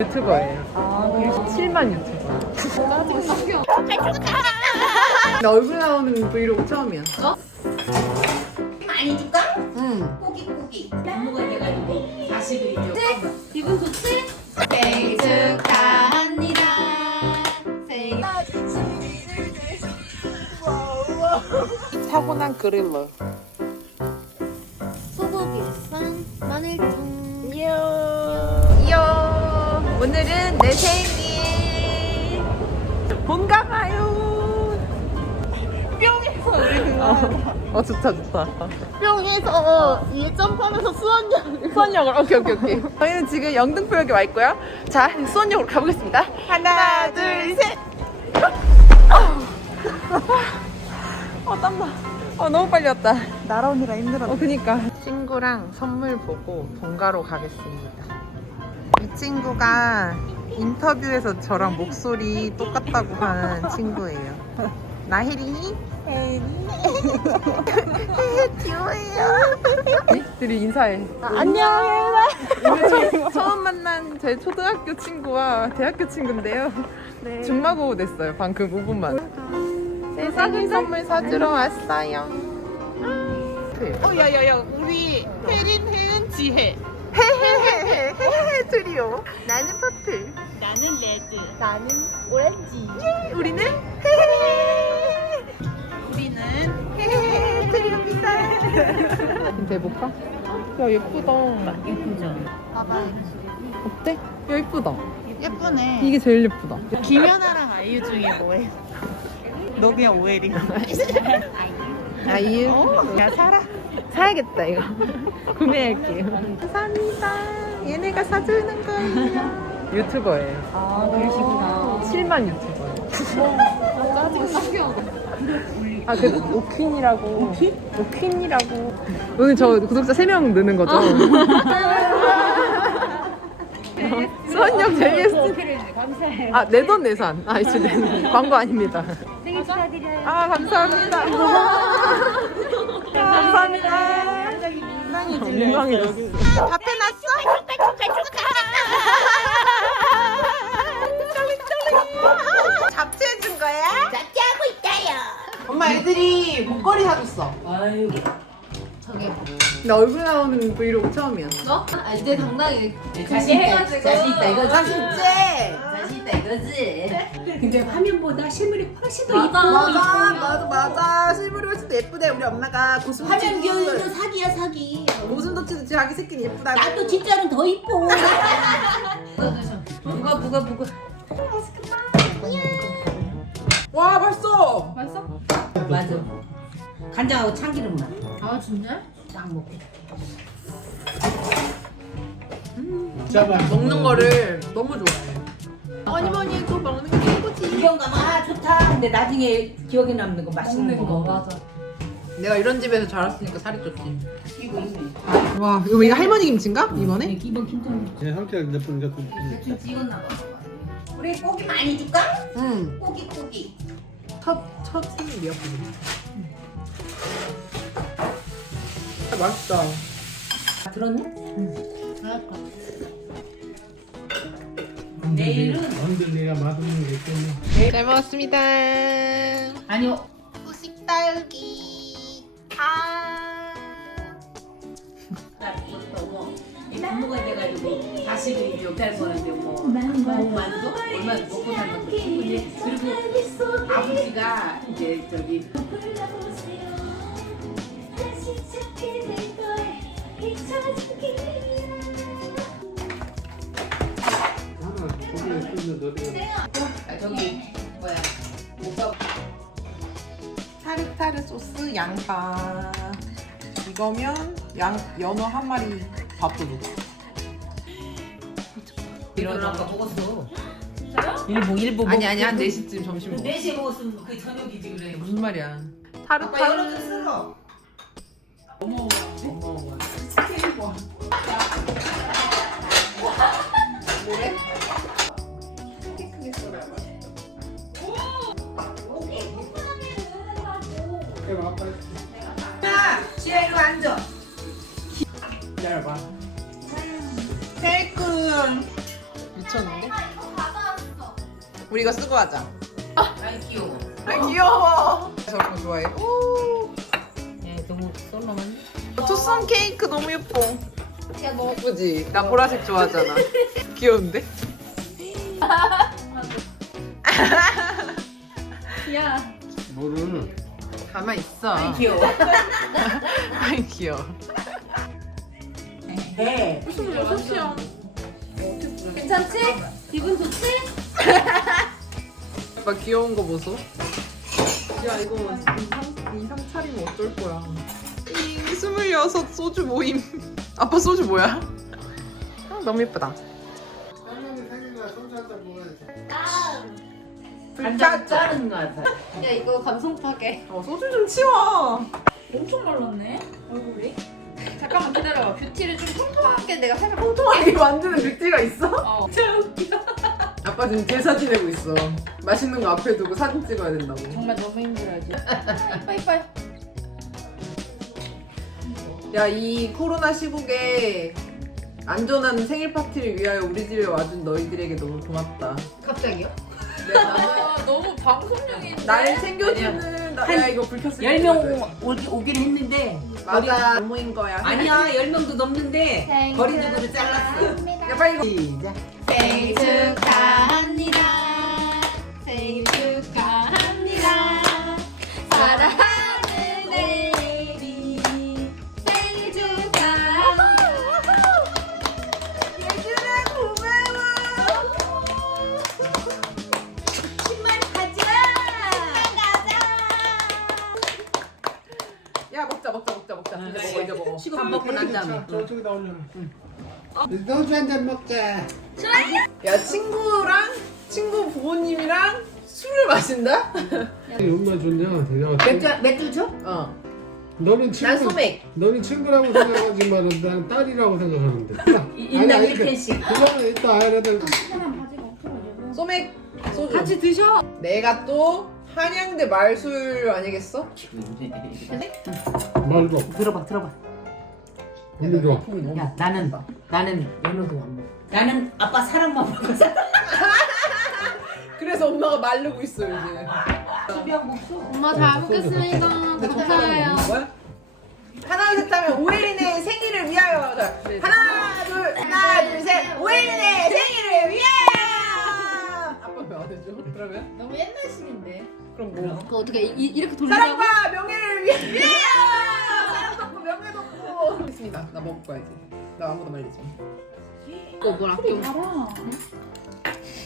유튜버예요. 아, 7만 유튜버. 나 얼굴 나오는 브이로그 처음이야. 많이 줄까? 응. 고기 고기 안무가 돼가지고 다시 그리죠 기분 좋지? 생일 축하합니다 생일 타고난 그릴러. 소고기 쌈 마늘탕 이요. 이요. 오늘은 내 생일. 본가 가요. 뿅해서 우리 그거. 어, 좋다, 좋다. 뿅에서 위에 점프하면서 수원역 수원역으로. 오케이 오케이 오케이. 저희는 지금 영등포역에 와 있고요. 자 수원역으로 가보겠습니다. 하나 둘셋. 어 땀나. 어 너무 빨리 왔다. 날아오느라 힘들어 어 그니까. 친구랑 선물 보고 본가로 가겠습니다. 이 친구가 인터뷰에서 저랑 목소리 똑같다고 하는 친구예요 나혜리 혜리 귀여워요 들이 인사해 안녕 오늘 처- 처음 만난 제 초등학교 친구와 대학교 친구인데요. 네. 중마고 됐어요. 방금 5분만. 제 생일 선물 사주러 왔어요. 어 야야야 우리 혜린 혜은 지혜 헤헤헤헤헤 트리오. 나는 퍼플. 나는 레드 나는 오렌지 우리는 헤헤헤. 우리는 헤헤헤 트리오입니다. 대볼까? 야 예쁘다. 예쁘죠 봐봐 어때? 야 예쁘다. 예쁘네 이게 제일 예쁘다. 김연아랑 아이유 중에 뭐해? 너 그냥 오해리 아이유. 야 살아 사야겠다 이거 구매할게요 감사합니다 얘네가 사주는 거예요 유튜버예요 아 그러시구나 7만 유튜버예요 아, 그 오퀸이라고. 오퀸? 오퀸이라고. 오늘 저 구독자 3명 느는 거죠? 수원역 JS. 감사해요 아, 내돈 내산. 아, 이제 내 광고 아닙니다. 생일 축하드려요 아, 감사합니다. 감사합니다. 민망해졌어. 밥 해놨어? 잡채 해준 거야? 짭짤하고 있다요 엄마 애들이 목걸이 사줬어. 아 유나 얼굴 나오는 브이로그 처음이야. 너? 아 이제 당당히 자신 있다 자신 있다 이거지 진짜? 자신 있다 이거지 근데 화면보다 실물이 훨씬 더 이뻐 맞아, 맞아, 맞아. 실물이 훨씬 더 예쁘대. 우리 엄마가 고슴 화면 교육도 사기야 사기 고슴 도치도 자기 새끼는 예쁘다고. 나도 진짜는 더 이뻐 누가 누가 누가 와, 맛있어. 맛있어? 맞아 간장하고 참기름만 아 진짜? 딱 먹고 먹는 거를 너무 좋아해. 아니 뭐니 해도 먹는 게 최고지. 구경 가면 아 좋다 근데 나중에 기억에 남는 거 맛있는 거 맞아 내가 이런 집에서 자랐으니까 살이 쪘지. 이거 있네 와, 이거 이거 할머니 김치인가? 이번에? 기본 김장 제 상태가 나쁘니까 좀 대충 찍었나 봐 우리 고기 많이 줄까? 응. 고기 고기 첫, 첫 생일 미역국. 맛있다. 들었니? 내일은 내일은 언제 내가 맛없는 게 있겠네. 잘 먹었습니다. 아니요 후식 딸기 아 나 이것도 뭐이 돼가지고 다시 그 욕할 뻔한데 뭐 만두 얼마 먹고 충분히 그리고 아버지가 이제 저기 아, 저기 뭐야 목사 타르타르 소스 양파. 이거면 양 연어 한 마리 밥도둑. 이런 아까 먹었어 일부 일부 아니 아니 한 4시쯤 점심 먹어. 4시에 먹었으면 그 저녁이지 그래 무슨 말이야? 아빠 타르타르. 쓸어 아빠 야 지아 이리 앉아 기다려봐. 셀금. 미쳤는데? 우리가 쓰고 하자. 아이 귀여워. 아 귀여워. 저런 거 좋아해. 오. 예, 너무 썰렁한데? 투썸 케이크 너무 예뻐. 야, 너무 예쁘지? 나 보라색 좋아하잖아. 귀여운데? 야. 뭐를 가만 있어. 아이 귀여워. 아이 귀여워. 해. 무슨 여섯이야? 괜찮지? 기분 좋지? 오빠 귀여운 거 보소. 야 이거 이상 이상 차리면 어쩔 거야. 이 스물여섯 소주 모임. 아빠 소주 뭐야? 아, 너무 예쁘다. 사람이 생일날 손잡고 간장 자른 거 같아. 야 이거 감성 파괴. 어 소주 좀 치워. 엄청 말랐네 얼굴이. 잠깐만 기다려봐. 뷰티를 좀 통통하게 내가 살짝 통통하게 만드는 뷰티가 있어? 어. 진짜. 아빠 지금 제사 지내고 있어. 맛있는 거 앞에 두고 사진 찍어야 된다고. 정말 너무 힘들어야지. 빠이빠이. 야 이 코로나 시국에 안전한 생일 파티를 위하여 우리 집에 와준 너희들에게 너무 고맙다. 갑자기요? 내가 아 너무 방송용인데. 날 챙겨주는 나, 야 이거 불 켰을 열 명 오긴 했는데 맞아 안 모인 거야. 아니야 열 명도 넘는데 거리두기를 잘랐어. 야 빨리 이거 시작. 생일 축하합니다. 생일 축하합니다. 먹어. 밥 먹고 난 다음에. 저쪽에다 올려. 소주 한 잔 먹자. 야 친구랑 친구 부모님이랑 술을 마신다? 얼마 좋냐? 대장아. 맥주 맥주 줘? 어. 너는 친구. 난 소맥. 너는 친구라고 생각하지만 나는 딸이라고 생각하는데. 인당 아니, 1캔씩. 그거는 일단 알아야 돼. 소맥 소주. 같이 드셔. 내가 또 한양대 말술 아니겠어? 말고. 들어봐 들어봐. 언니 줘. 야 나는 나는 연어도 안 먹어. 나는 아빠 사랑만 먹어서. 그래서 엄마가 마르고 있어 요즘. 수비하고 먹어. 엄마 잘 먹겠습니다. 감사해요. 뭐야? 하나 둘 셋 하면 오혜린의 생일을 위하여. 자, 하나 둘 하나 둘 셋 오혜린의 생일을 위하여. 아빠 왜안 해줘? 그러면? 너무 옛날식인데. 그럼 뭐? 그거 어떻게 이, 이렇게 돌리라고? 사랑과 명예를 위해. 사랑 덮고 명예 덮고. 됐습니다. 나 먹을 거야지. 나 아무도 말리지 마. 이거 뭘 아껴?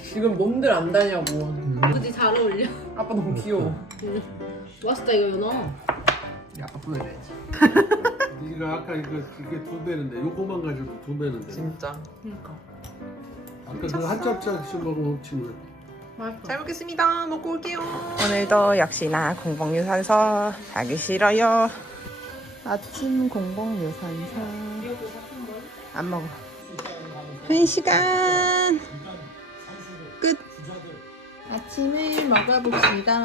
지금 몸들 안 다냐고. 그지 잘 어울려. 아빠 너무 귀여워. 맛있다 이거 연어. 야, 아빠 보여줘야지. 네가 아까 이거 이게 두 배는데 요거만 가지고 두 배는데. 진짜. 그러니까. 아까 그한 짝짝씩 먹으면 훔치는 잘 먹겠습니다. 먹고 올게요. 오늘도 역시나 공복유산소 하기 싫어요. 아침 공복유산소. 안 먹어. 한 시간 끝. 아침을 먹어봅시다.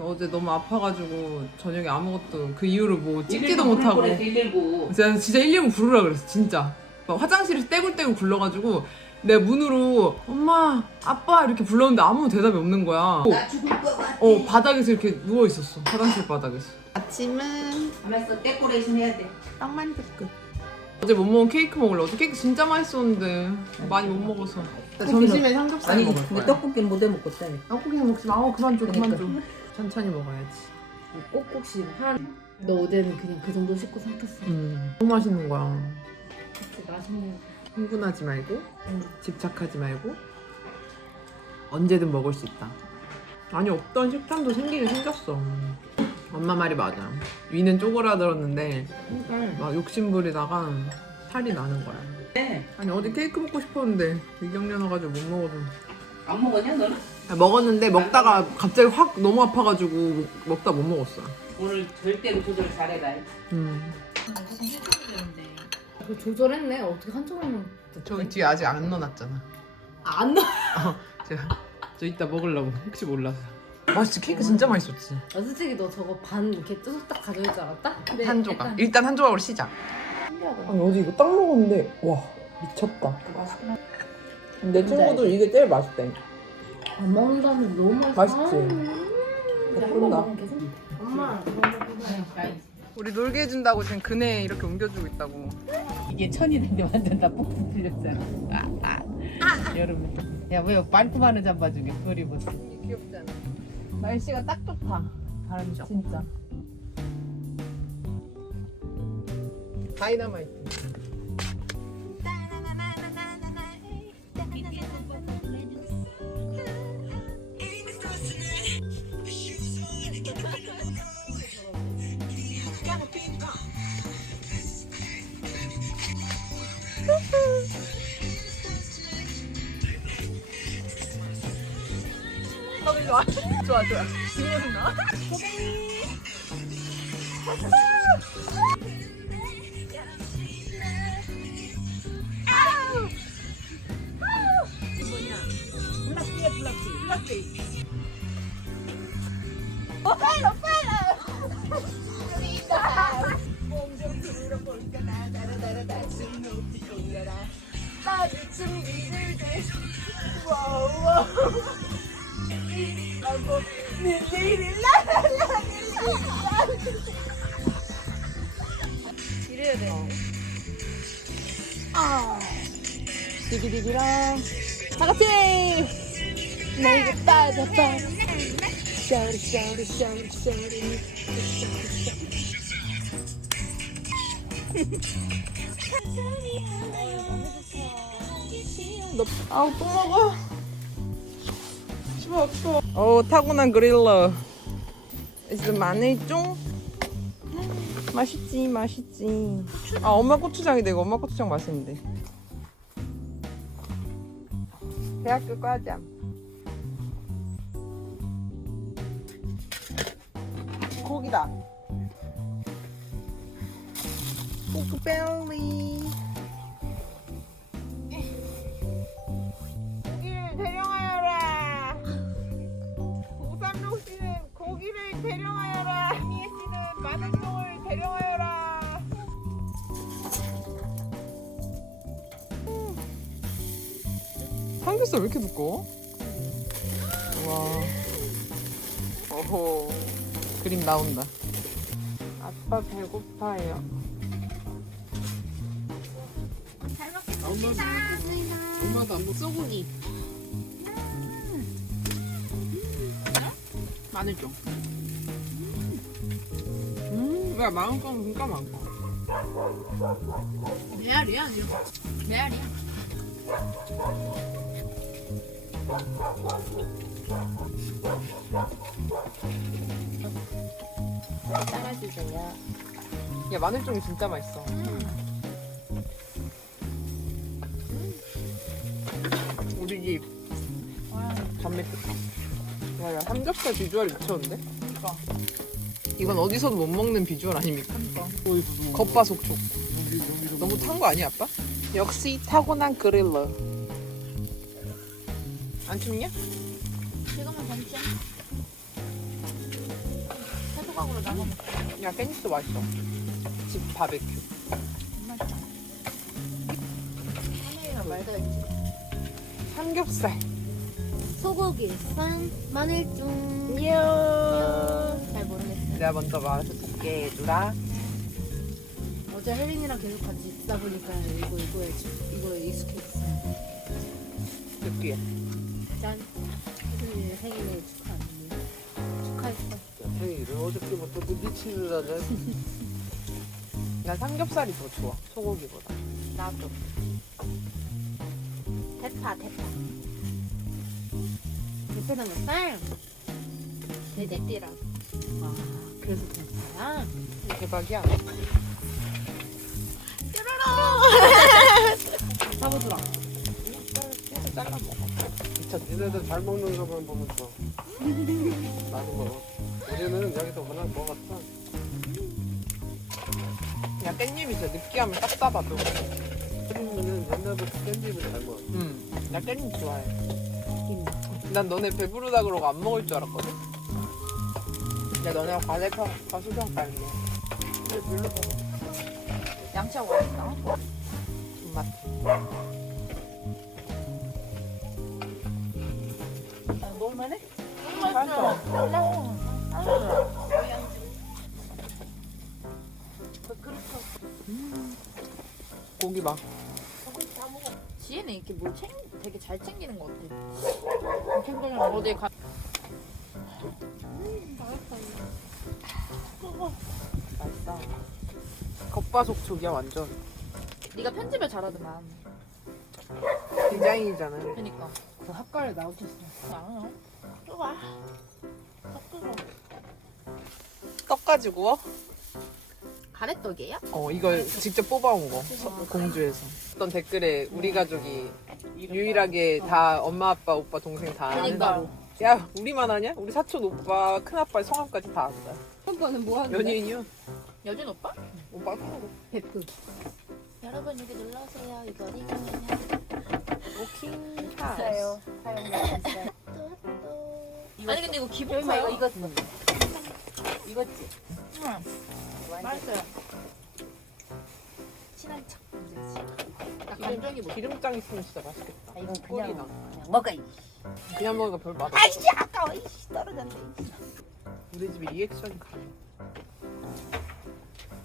어제 너무 아파가지고 저녁에 아무것도 그 이후로 뭐 찍지도 못하고. 제가 진짜 119 부르라 그랬어 진짜 막 화장실에서 떼굴떼굴 굴러가지고 내 문으로 엄마 아빠 이렇게 불렀는데 아무 대답이 없는 거야 나 죽을 것 같아. 어 바닥에서 이렇게 누워 있었어 화장실 바닥에서 아침은 가만있어 데코레이션 해야 돼. 떡만두 끝 어제 못 먹은 케이크 먹을래 어제 케이크 진짜 맛있었는데 많이 못 먹어서 점심에 삼겹살 아니 먹을 근데 거야 떡볶이는 못해 먹겠다. 떡볶이 먹지 마 어, 그만 줘 그만 줘 그러니까. 천천히 먹어야지 꼭꼭 씹어. 너 어제는 그냥 그 정도 씹고 삼켰어. 음 너무 맛있는 거야 그치 맛있는. 흥분하지 말고 집착하지 말고 언제든 먹을 수 있다. 아니 없던 식탐도 생기긴 생겼어. 엄마 말이 맞아. 위는 쪼그라들었는데 막 욕심 부리다가 살이 나는 거야. 네. 아니 어제 케이크 먹고 싶었는데 위경련 와가지고 못 먹어서. 안 먹었냐 너는? 아니, 먹었는데 먹다가 갑자기 확 너무 아파가지고 먹- 먹다 못 먹었어. 오늘 절대로 조절 잘해라. 음. 그 조절했네. 어떻게 한쪽으로만. 저기 뒤에 아직 안 넣어놨잖아. 안 넣어. 제가 저 이따 먹으려고 혹시 몰라서. 맛있지 케이크 진짜 맛있었지. 아, 솔직히 너 저거 반 이렇게 뚜둑딱 가져올 줄 알았다? 근데 한 조각. 약간 일단 한 조각으로 시작. 신기하다. 아니 어제 이거 딱 먹었는데 와 미쳤다. 내 친구도 이게 제일 맛있대. 안 먹는다면 너무 맛있어. 맛있지? 예쁜다. 엄마 너무 맛있어. 우리 놀게 해준다고 지금 그네 이렇게 옮겨주고 있다고. 이게 천이는데 완전 다 뽕뽕 뚫렸잖아. 아, 아. 여름에. 야, 왜 반투만을 잡아주게 뿔이 벗어. 귀엽잖아. 날씨가 딱 좋다. 바람 좀. 진짜. 다이너마이트. 좋아. 좋아, 좋아. 지금 나. 이 래야 돼. 디기디기랑 다 같이. 내게 빠져 빠져 샤리 샤리 샤리 샤리. 너 아우 또 먹어 추워 오 타고난 그릴러. 이제 마늘 쫑 맛있지 맛있지. 아 엄마 고추장이다 이거 엄마 고추장 맛있는데. 대학교 과잠 고기다. 포크벨리 삼겹살 왜 이렇게 두꺼워? 와. 오호. 그림 나온다. 아빠 배고파요. 엄마도 안 먹. 소고기. 마늘 좀. 음, 야, 마음껏 진짜 많고. 메아리야 이거. 메아리야. 따라주세요. 야, 마늘종이 진짜 맛있어. 우리 집 담배 뜯다. 야, 야, 삼겹살 비주얼이 미쳤는데? 그니까. 이건 어디서도 못 먹는 비주얼 아닙니까? 겉바 속촉. 여기 여기도 너무 탄 거 아니야, 아빠? 역시 타고난 그릴러. 안 춥냐? 지금은 괜찮. 해소각으로 나가. 야, 깻잎도 맛있어. 집 바베큐. 하늘이랑 말가 있지. 삼겹살. 소고기, 쌈, 마늘종. 이야. 잘 모르겠어요. 내가 먼저 맛을 볼게, 얘들아. 어제 혜린이랑 계속 같이 있다 보니까 이거 이거에 지- 이거에 익숙해졌어요. 느끼해. 짠. 혜린이 생일을 축하합니다. 축하했어. 생일을 어저께부터 미치는 하네. 난 삼겹살이 더 좋아, 소고기보다. 나도. 대파, 대파. 대파 삼겹살. 대대띠랑. 아, 그래서 대파야? 대박이야. 사보더라. 계속 잘라 먹어. 미쳤지. 니네들 잘 먹는 것만 보면 좋아. 나도 먹어. 우리는 여기서 워낙 먹었어. 야, 깻잎이 진짜 느끼하면 딱 잡아도. 혜린이는 옛날부터 깻잎을 잘 먹어. 응. 나 깻잎 좋아해. 난 너네 배부르다 그러고 안 먹을 줄 알았거든? 야, 너네가 과대평, 과수평가했네. 근데 별로 먹어. 양치하고 왔다. 존맛. 고기 봐. 지혜는 이렇게 뭘 챙, 되게 잘 챙기는 것 같아. 챙겨주는 어디 가. 맛있다. 겉바속촉이야 완전. 네가 편집을 잘하더만. 디자인이잖아. 그니까. 그 학과를 나오셨어. 아, 떡 가지고 가래떡이에요? 어 이걸 직접 뽑아온 거 서- 공주에서. 어떤 댓글에 우리 가족이 유일하게 다 엄마 아빠 오빠 동생 다 아는 그러니까. 야 우리만 아냐? 우리 사촌 오빠 큰 아빠 성함까지 다 안다. 오빠는 뭐 하는데? 연예인이요? 여진 오빠? 오빠 큰 베프. 여러분 여기 놀러 오세요. 이거 어디냐면요. 오킹 하우스. 사용할 수 있어요. 아니 근데 이거 기본가요? 이거 이거 이거지. 응. 맛있어요. 친한 척. 나 감정이 뭐? 기름장 있으면 진짜 맛있겠다. 아, 이건 꿀이 그냥 나. 그냥 먹어. 이. 그냥 먹으니까 별 맛. 없어. 아이씨 아까워. 이씨 떨어졌네. 이씨. 우리 집에 리액션이 강해.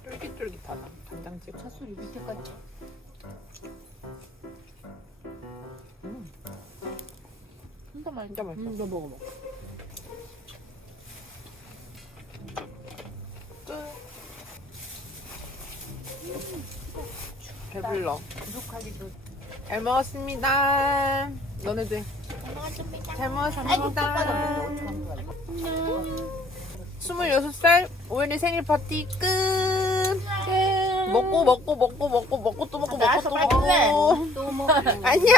쫄깃쫄깃하다. 간장찌개. 찻소리 밑에까지. 음, 진짜 맛있어. 진짜 맛있어. 음, 너 먹어 먹 배불러. 잘 먹었습니다. 너네들. 잘 먹었습니다. 26살 오연이 생일 파티 끝. 먹고 먹고 먹고 먹고 먹고 또 먹고 먹고 또 먹고. 또 먹어. 안녕.